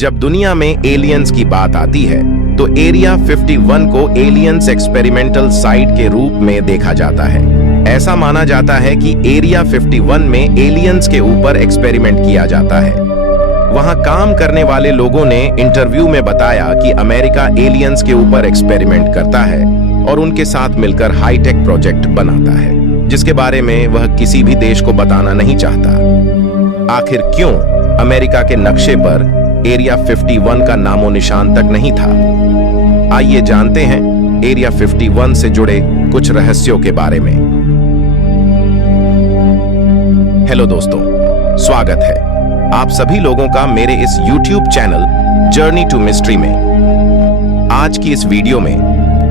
जब दुनिया में एलियंस की बात आती है तो एरिया 51 को एलियंस एक्सपेरिमेंटल साइट के रूप में देखा जाता है। ऐसा माना जाता है कि एरिया 51 में एलियंस के ऊपर एक्सपेरिमेंट किया जाता है। वहां काम करने वाले लोगों ने इंटरव्यू में बताया कि अमेरिका एलियंस के ऊपर एक्सपेरिमेंट करता है और उनके साथ मिलकर हाईटेक प्रोजेक्ट बनाता है, जिसके बारे में वह किसी भी देश को बताना नहीं चाहता। आखिर क्यों अमेरिका के नक्शे पर एरिया 51 का नामो निशान तक नहीं था? आइए जानते हैं एरिया 51 से जुड़े कुछ रहस्यों के बारे में। हेलो दोस्तों, स्वागत है आप सभी लोगों का मेरे इस YouTube channel journey to mystery में। आज की इस वीडियो में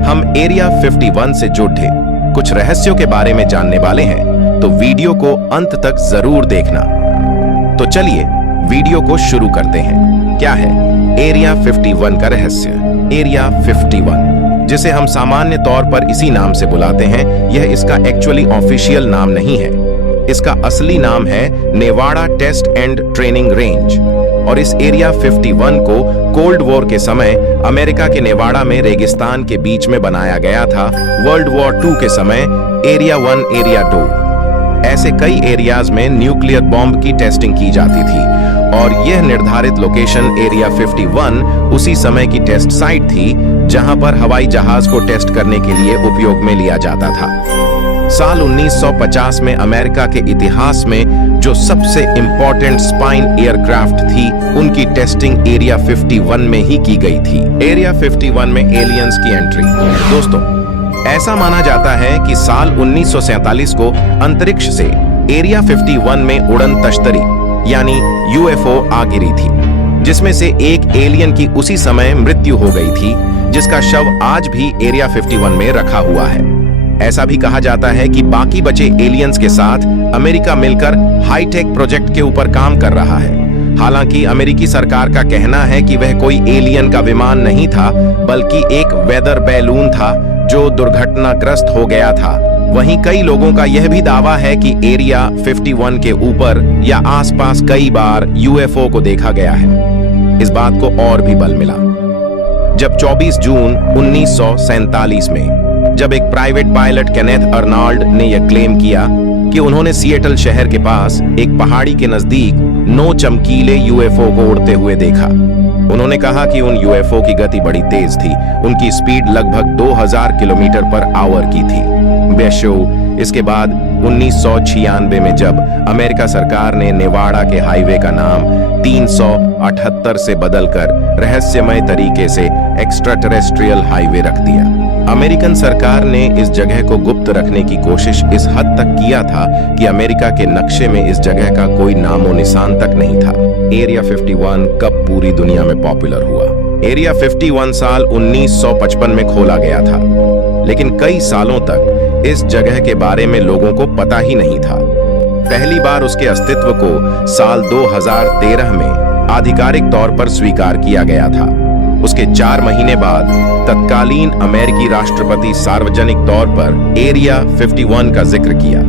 हम एरिया 51 से जुड़े कुछ रहस्यों के बारे में जानने वाले हैं, तो वीडियो को अंत तक जरूर देखना। तो चलिए वीडियो को शुरू करते हैं। क्या है एरिया 51 का रहस्य? एरिया 51, जिसे हम सामान्य तौर पर इसी नाम से बुलाते हैं, यह इसका एक्चुअली ऑफिशियल नाम नहीं है। इसका असली नाम है Nevada test and training range, और इस एरिया 51 को कोल्ड वॉर के समय अमेरिका के नेवाडा में रेगिस्तान के बीच में बनाया गया था। वर्ल्ड वॉर 2 के समय एरिया 1, एरिया 2 ऐसे कई एरियाज में न्यूक्लियर बॉम्ब की टेस्टिंग की जाती थी, और यह निर्धारित लोकेशन एरिया 51 उसी समय की टेस्ट साइट थी जहां पर हवाई जहाज को टेस्ट करने के लिए उपयोग में लिया जाता था। साल 1950 में अमेरिका के इतिहास में जो सबसे इंपॉर्टेंट स्पाइन एयरक्राफ्ट थी, उनकी टेस्टिंग एरिया 51 में ही की गई थी। एरिया 51 में एलियंस की एंट्री। दोस्तों, ऐसा माना जाता है कि साल 1947 को अंतरिक्ष से एरिया 51 में उड़न तश्तरी यानी यूएफओ आ गिरी थी, जिसमें से एक एलियन की उसी समय मृत्यु हो गई थी, जिसका शव आज भी एरिया 51 में रखा हुआ है। ऐसा भी कहा जाता है कि बाकी बचे एलियंस के साथ अमेरिका मिलकर हाईटेक प्रोजेक्ट के ऊपर काम कर रहा है। हालांकि अमेरिकी सरकार का कहना है कि वह कोई एलियन का विमान नहीं था, बल्कि एक वेदर बैलून था जो दुर्घटनाग्रस्त हो गया था। वहीं कई लोगों का यह भी दावा है कि एरिया 51 के ऊपर या आसपास कई बार यूएफओ को देखा गया है। इस बात को और भी बल मिला जब 24 जून 1947 में जब एक प्राइवेट पायलट केनेथ अर्नाल्ड ने यह क्लेम किया कि उन्होंने सिएटल शहर के पास एक पहाड़ी के नजदीक 9 चमकीले यूएफओ को उड़ते हुए देखा। उन्होंने कहा कि उन यूएफओ की गति बड़ी तेज थी। उनकी स्पीड लगभग 2000 किलोमीटर पर आवर की थी। बेशो इसके बाद 1996 में जब अमेरिका सरकार ने नेवाडा के हाईवे का नाम 378 से बदलकर रहस्यमय तरीके से एक्स्ट्रा टेरेस्ट्रियल हाईवे रख दिया। अमेरिकन सरकार ने इस जगह को गुप्त रखने की कोशिश इस हद तक किया था कि अमेरिका के नक्शे में इस जगह का कोई नामो निशान तक नहीं था। एरिया 51 कब पूरी दुनिया में पॉपुलर हुआ? एरिया 51 साल 1955 में खोला गया था, लेकिन कई सालों तक इस जगह के बारे में लोगों को पता ही नहीं था। पहली बार उसके अस्तित्व को साल 2013 में आधिकारिक तौर पर स्वीकार किया गया था। उसके 4 महीने बाद तत्कालीन अमेरिकी राष्ट्रपति सार्वजनिक तौर पर एरिया 51 का जिक्र किया।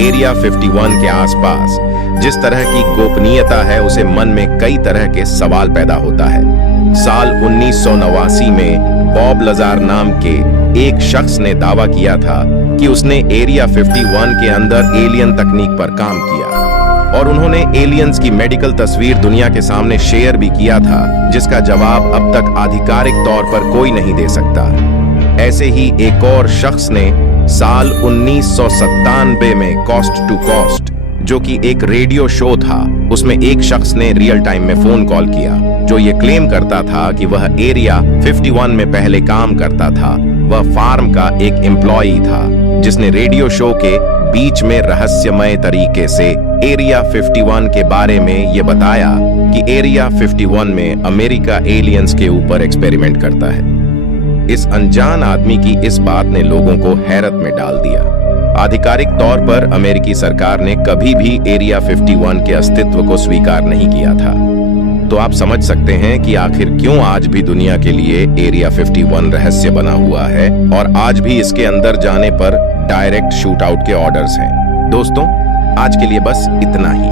एरिया 51 के आसपास जिस तरह की गोपनीयता है, उसे मन में कई तरह के सवाल पैदा होता है। साल 1989 में बॉब लजार नाम के एक शख्स ने दावा किया था कि उसने एरिया 51 के अंदर एलियन तकनीक पर काम किया, और उन्होंने एलियंस की मेडिकल तस्वीर दुनिया के सामने शेयर भी किया था, जिसका जवाब अब तक आधिकारिक तौर पर कोई नहीं दे सकता। ऐसे ही एक और शख्स ने साल 1997 में कॉस्ट टू कॉस्ट, जो कि एक रेडियो शो था, उसमें एक शख्स ने रियल टाइम में फोन कॉल किया, जो ये क्लेम करता था कि वह एरिया 51 में पहले काम करता था। वह फार्म का एक एम्प्लॉई था, जिसने रेडियो शो के बीच में रहस्यमय तरीके से एरिया 51 के बारे में ये बताया कि एरिया 51 में अमेरिका एलियंस के ऊपर एक्सपेरिमेंट करता है। इस अनजान आदमी की इस बात ने लोगों को हैरत में डाल दिया। आधिकारिक तौर पर अमेरिकी सरकार ने कभी भी एरिया 51 के अस्तित्व को स्वीकार नहीं किया था। तो आप समझ सकते हैं कि आखिर क्यों आज भी दुनिया के लिए एरिया 51 रहस्य बना हुआ है, और आज भी इसके अंदर जाने पर डायरेक्ट शूट आउट के ऑर्डर्स हैं। दोस्तों, आज के लिए बस इतना ही।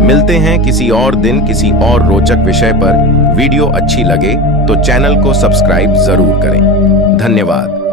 मिलते हैं किसी और दिन किसी और रोचक विषय पर। वीडियो अच्छी लगे तो चैनल को सब्सक्राइब जरूर करें। धन्यवाद।